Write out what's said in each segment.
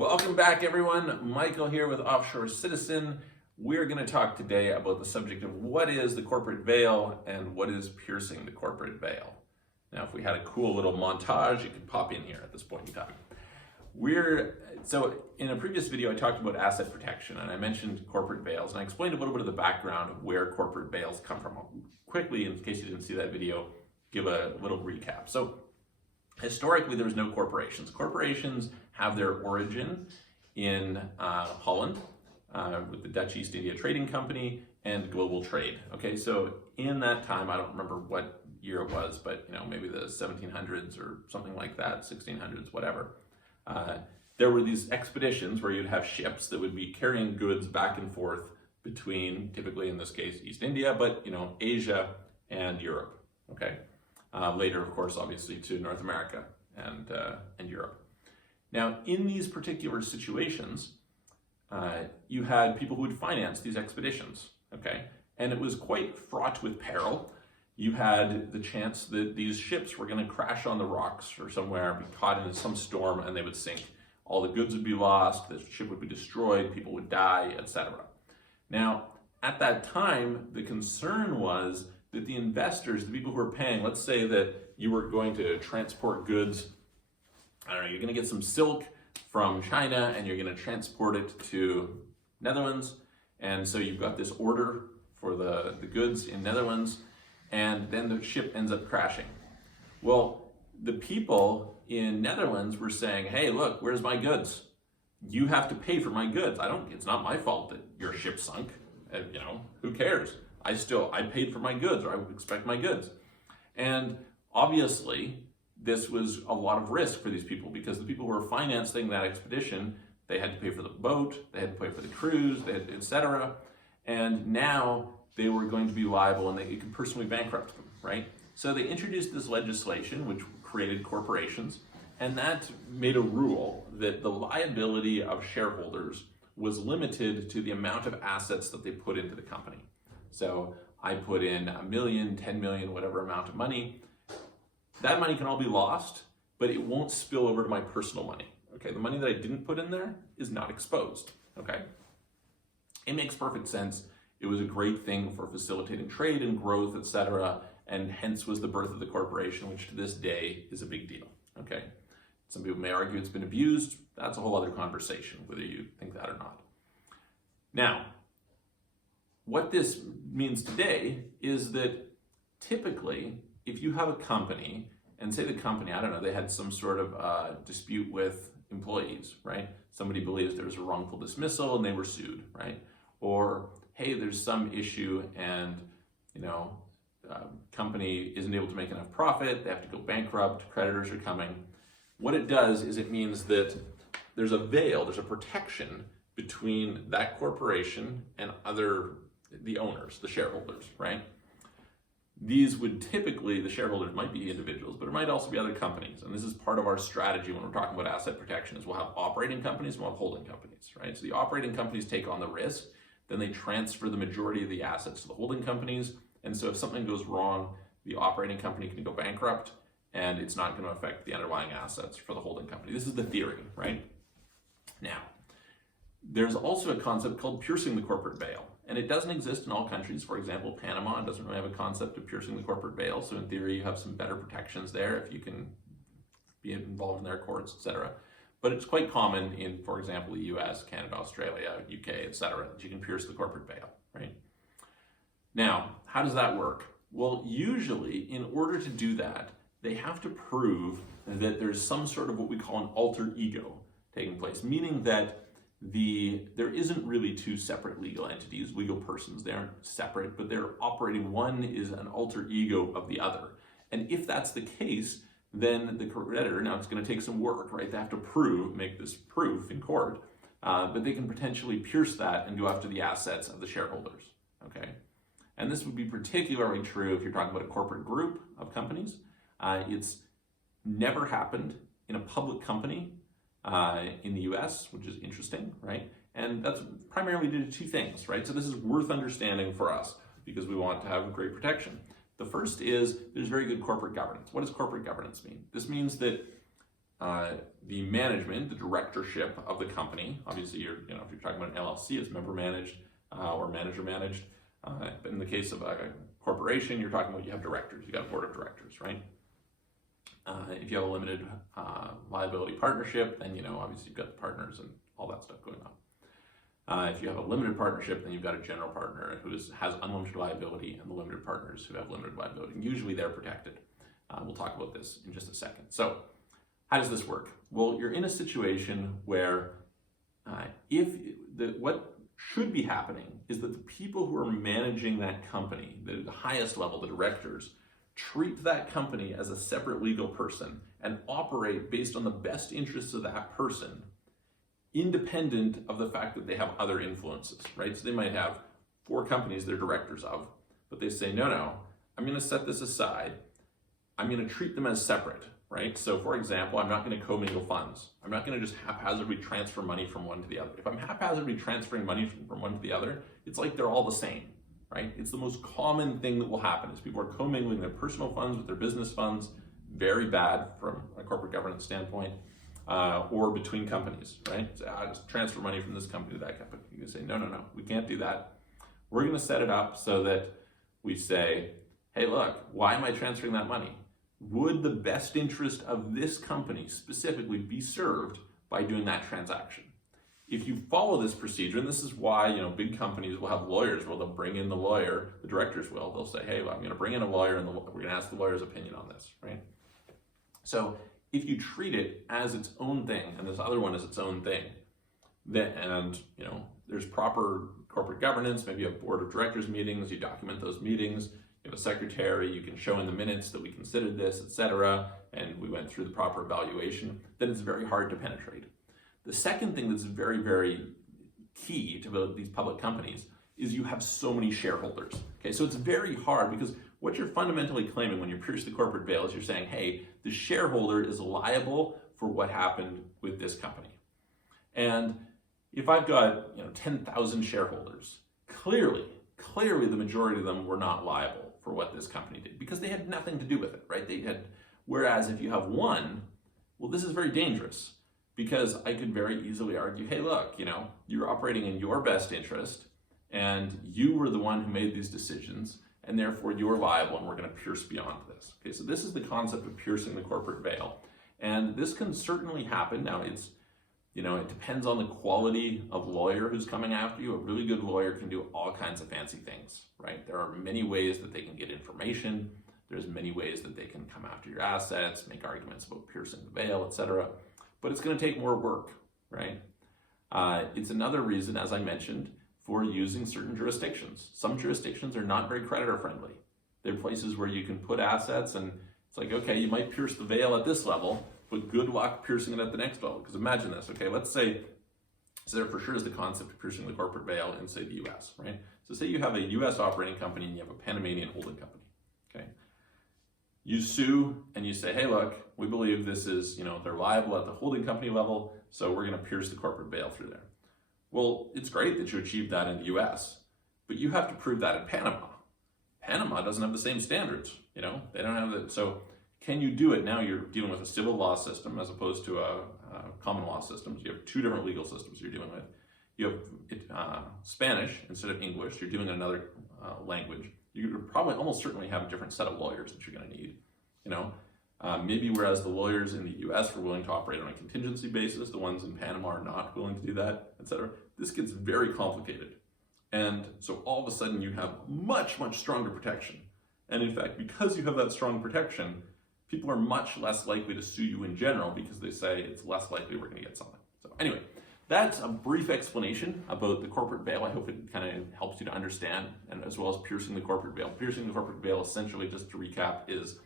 Welcome back, everyone. Michael here with Offshore Citizen. We're going to talk today about the subject of what is the corporate veil and what is piercing the corporate veil. Now, if we had a cool little montage, you could pop in here at this point in time. So in a previous video, I talked about asset protection and I mentioned corporate veils, and I explained a little bit of the background of where corporate veils come from. Quickly, in case you didn't see that video, give a little recap. So historically, there was no corporations. Corporations have their origin in Holland with the Dutch East India Trading Company and global trade. Okay, so in that time, I don't remember what year it was, but maybe the 1700s or something like that, 1600s, whatever. There were these expeditions where you'd have ships that would be carrying goods back and forth between, typically in this case, East India, but Asia and Europe. Okay. Later, of course, obviously to North America and Europe. Now, in these particular situations, you had people who would finance these expeditions, okay? And it was quite fraught with peril. You had the chance that these ships were going to crash on the rocks or somewhere, be caught in some storm, and they would sink. All the goods would be lost, the ship would be destroyed, people would die, etc. Now, at that time, the concern was that the investors, the people who were paying, let's say that you were going to transport goods, I don't know, you're going to get some silk from China and you're going to transport it to Netherlands. And so you've got this order for the goods in Netherlands, and then the ship ends up crashing. Well, the people in Netherlands were saying, hey, look, where's my goods? You have to pay for my goods. It's not my fault that your ship sunk. Who cares? I paid for my goods, or I would expect my goods. And obviously, this was a lot of risk for these people, because the people who were financing that expedition, they had to pay for the boat, they had to pay for the cruise, etc. And now they were going to be liable, and it could personally bankrupt them, right? So they introduced this legislation, which created corporations, and that made a rule that the liability of shareholders was limited to the amount of assets that they put into the company. So I put in $1 million, 10 million, whatever amount of money. That money can all be lost, but it won't spill over to my personal money. Okay, the money that I didn't put in there is not exposed. Okay, it makes perfect sense. It was a great thing for facilitating trade and growth, etc., and hence was the birth of the corporation, which to this day is a big deal. Okay, some people may argue it's been abused. That's a whole other conversation, whether you think that or not. Now, what this means today is that typically, if you have a company, and say the company, I don't know, they had some sort of dispute with employees, right? Somebody believes there was a wrongful dismissal and they were sued, right? Or, hey, there's some issue and, company isn't able to make enough profit, they have to go bankrupt, creditors are coming. What it does is it means that there's a veil, there's a protection between that corporation and the owners, the shareholders, right? These would typically, the shareholders might be individuals, but it might also be other companies. And this is part of our strategy when we're talking about asset protection, is we'll have operating companies and we'll have holding companies, right? So the operating companies take on the risk, then they transfer the majority of the assets to the holding companies. And so if something goes wrong, the operating company can go bankrupt and it's not going to affect the underlying assets for the holding company. This is the theory, right? Now, there's also a concept called piercing the corporate veil. And it doesn't exist in all countries. For example, Panama doesn't really have a concept of piercing the corporate veil. So in theory, you have some better protections there if you can be involved in their courts, etc. But it's quite common in, for example, the US, Canada, Australia, UK, etc., that you can pierce the corporate veil, right? Now, how does that work? Well, usually, in order to do that, they have to prove that there's some sort of what we call an alter ego taking place, meaning that there isn't really two separate legal entities, legal persons. They aren't separate, but they're operating. One is an alter ego of the other. And if that's the case, then the creditor, now it's going to take some work, right? They have to make this proof in court, but they can potentially pierce that and go after the assets of the shareholders, okay? And this would be particularly true if you're talking about a corporate group of companies. It's never happened in a public company in the US, which is interesting, right? And that's primarily due to two things, right? So this is worth understanding for us because we want to have great protection. The first is there's very good corporate governance. What does corporate governance mean? This means that the management, the directorship of the company. Obviously, if you're talking about an LLC, it's member managed or manager managed. But in the case of a corporation, you're talking about you have directors, you got a board of directors, right? If you have a limited liability partnership, then obviously you've got the partners and all that stuff going on. If you have a limited partnership, then you've got a general partner who has unlimited liability and the limited partners who have limited liability. And usually they're protected. We'll talk about this in just a second. So how does this work? Well, you're in a situation where what should be happening is that the people who are managing that company, the highest level, the directors, treat that company as a separate legal person and operate based on the best interests of that person, independent of the fact that they have other influences, right? So they might have 4 companies they're directors of, but they say, no, I'm going to set this aside. I'm going to treat them as separate, right? So for example, I'm not going to commingle funds. I'm not going to just haphazardly transfer money from one to the other. If I'm haphazardly transferring money from one to the other, it's like they're all the same, right? It's the most common thing that will happen is people are commingling their personal funds with their business funds, very bad from a corporate governance standpoint, or between companies, right? So I just transfer money from this company to that company. You can say, no, we can't do that. We're going to set it up so that we say, hey, look, why am I transferring that money? Would the best interest of this company specifically be served by doing that transaction? If you follow this procedure, and this is why big companies will have lawyers, they'll bring in the lawyer, the directors will, they'll say, hey, well, I'm going to bring in a lawyer and we're going to ask the lawyer's opinion on this, right? So if you treat it as its own thing and this other one is its own thing, there's proper corporate governance, maybe you have board of directors meetings, you document those meetings, you have a secretary, you can show in the minutes that we considered this, etc., and we went through the proper evaluation, then it's very hard to penetrate. The second thing that's very, very key to these public companies is you have so many shareholders. Okay, so it's very hard because what you're fundamentally claiming when you pierce the corporate veil is you're saying, hey, the shareholder is liable for what happened with this company. And if I've got 10,000 shareholders, clearly the majority of them were not liable for what this company did because they had nothing to do with it, right? Whereas if you have one, well, this is very dangerous because I could very easily argue, hey, look, you're operating in your best interest and you were the one who made these decisions and therefore you're liable and we're going to pierce beyond this. Okay, so this is the concept of piercing the corporate veil. And this can certainly happen. Now it depends on the quality of lawyer who's coming after you. A really good lawyer can do all kinds of fancy things, right? There are many ways that they can get information. There's many ways that they can come after your assets, make arguments about piercing the veil, etc. But it's going to take more work, right? It's another reason, as I mentioned, for using certain jurisdictions. Some jurisdictions are not very creditor friendly. They're places where you can put assets and it's like, okay, you might pierce the veil at this level, but good luck piercing it at the next level. Because imagine this, okay, let's say, so there for sure is the concept of piercing the corporate veil in, say, the US, right? So say you have a US operating company and you have a Panamanian holding company, okay? You sue and you say, hey, look, we believe this is, they're liable at the holding company level, so we're going to pierce the corporate veil through there. Well, it's great that you achieved that in the US, but you have to prove that in Panama. Panama doesn't have the same standards, they don't have the, so can you do it? Now you're dealing with a civil law system as opposed to a common law system. So you have 2 different legal systems you're dealing with. You have Spanish instead of English. You're doing another language. You probably almost certainly have a different set of lawyers that you're going to need. Maybe whereas the lawyers in the US were willing to operate on a contingency basis, the ones in Panama are not willing to do that, etc. This gets very complicated. And so all of a sudden you have much, much stronger protection. And in fact, because you have that strong protection, people are much less likely to sue you in general because they say it's less likely we're going to get something. So anyway, that's a brief explanation about the corporate veil. I hope it kind of helps you to understand, and as well as piercing the corporate veil. Piercing the corporate veil, essentially, just to recap, is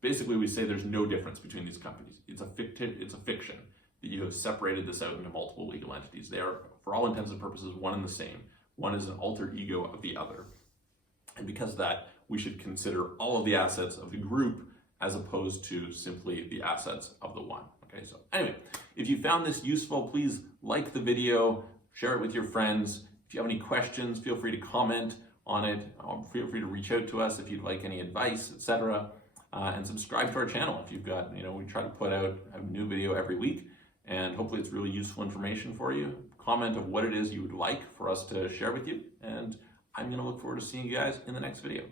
basically we say there's no difference between these companies. It's a fiction that you have separated this out into multiple legal entities. They are, for all intents and purposes, one and the same. One is an alter ego of the other. And because of that, we should consider all of the assets of the group as opposed to simply the assets of the one. Okay, so anyway, if you found this useful, please like the video, share it with your friends. If you have any questions, feel free to comment on it. Feel free to reach out to us if you'd like any advice, etc. and subscribe to our channel if you've got, we try to put out a new video every week, and hopefully it's really useful information for you. Comment of what it is you would like for us to share with you, and I'm going to look forward to seeing you guys in the next video.